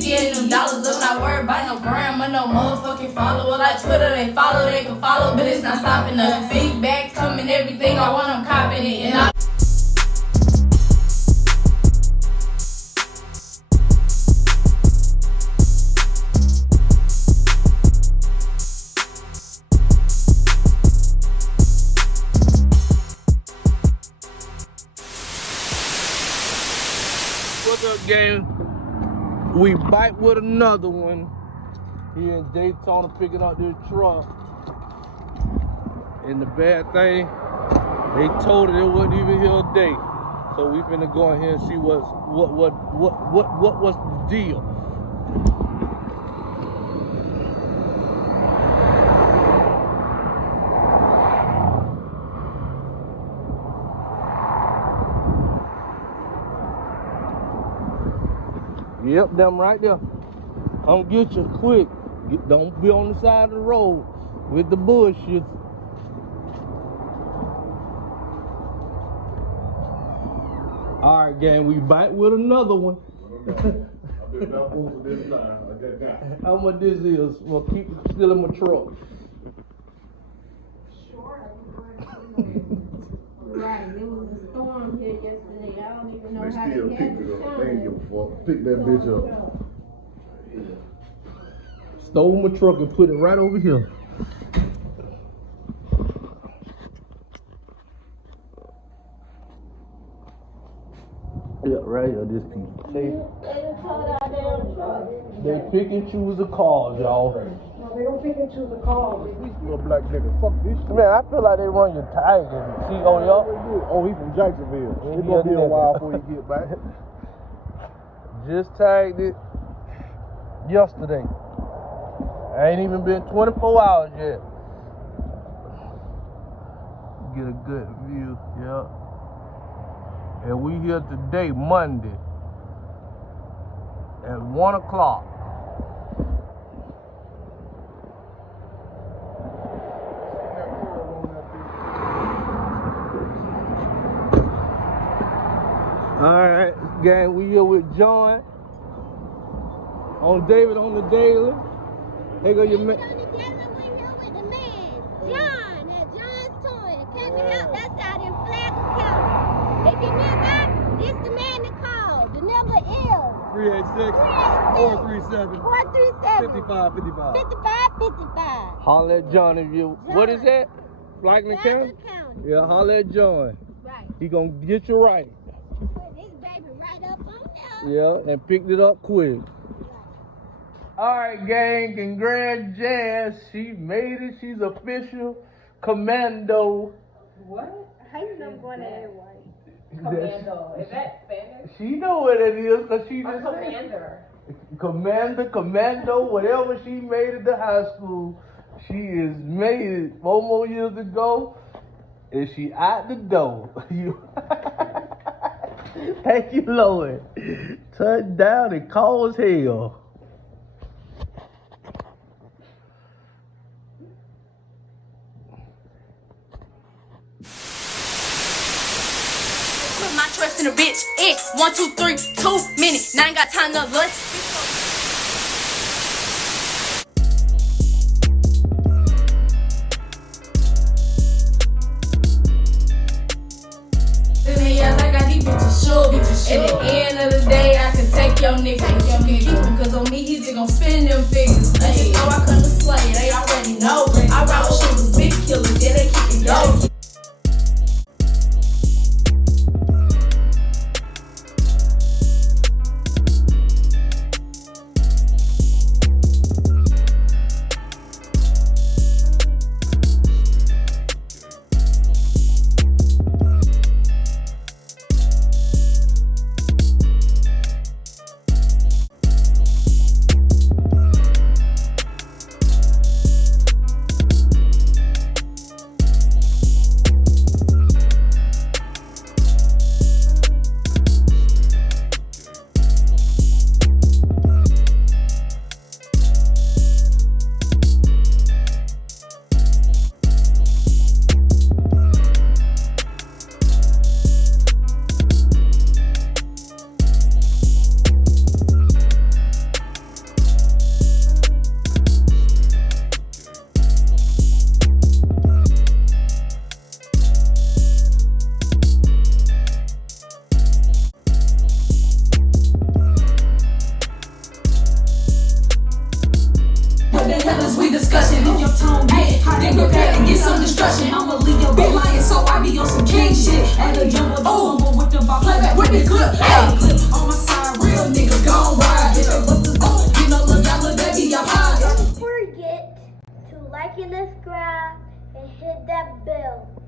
to getting them dollars. I'm not worried about no gram or no motherfucking follower. Like Twitter, they can follow, but it's not stopping us. Big bags coming, everything I want, I'm copping it. And I What's up, gang? We bite with another one here in Daytona, picking up this truck. And the bad thing, they told it wasn't even here a day. So we finna go in here and see what was the deal. Yep, them right there. Come get you quick. Don't be on the side of the road with the bullshit. All right, gang, we back with another one. I did not move this time. I did not. How much this is? Well, keep still in my truck. Sure. Right, there was a storm here yesterday. I don't even know They how still they picked had it it up. They ain't give shining. a fuck. Pick that bitch up. Stole my truck and put it right over here. Yeah, right here, this piece. They pick and choose the cars, y'all. No, they don't pick and choose the call. These little black niggas. Fuck this shit. Man, I feel like they run your tires. See, oh, y'all. Oh, he from Jacksonville. Yeah, It's gonna be a nigga. while before he get back. Just tagged it yesterday. Ain't even been 24 hours yet. Get a good view, yeah. And we here today, Monday, at 1 o'clock. Alright, gang, we here with John. On David on the daily. Here go your man. On the daily, we're here with the man, John, at John's Toy. Catching out, that's out in Flagler County. If you're nearby, this the man to call. The number is 386-437-5555. 5555. Holler at John if you. What is that? Flagler County? County. Yeah, holler at John. Right. He gonna get you right. Put this baby right up on there. Yeah, and picked it up quick. Alright, gang, congrats, Jazz. She made it. She's official commando. What? How you know I'm going to air white? Commando. Is that Spanish? She know what it is because she Or just commander? commando, whatever she made it to high school. She is made it 4 more years ago, and she out the door. Thank you, Lord. Touchdown and cold as hell. put my trust in a bitch. 1, 2, 3, 2 minutes. Now I ain't got time to lust. At the end of the day, I can take your nigga, you can keep him, cause on me, he just gon' spend them figures. I just know I couldn't slay, they already know. I ride with shit with big killers, yeah, they keep it going. big lion, so I be on some king shit. And the jumbo jumbo with the ball. Play back with the clip. Hey, clip on my side, real niggas gon' ride. If they bust this ball, you know, look out, look baby, I'm high. Don't forget to like and subscribe and hit that bell.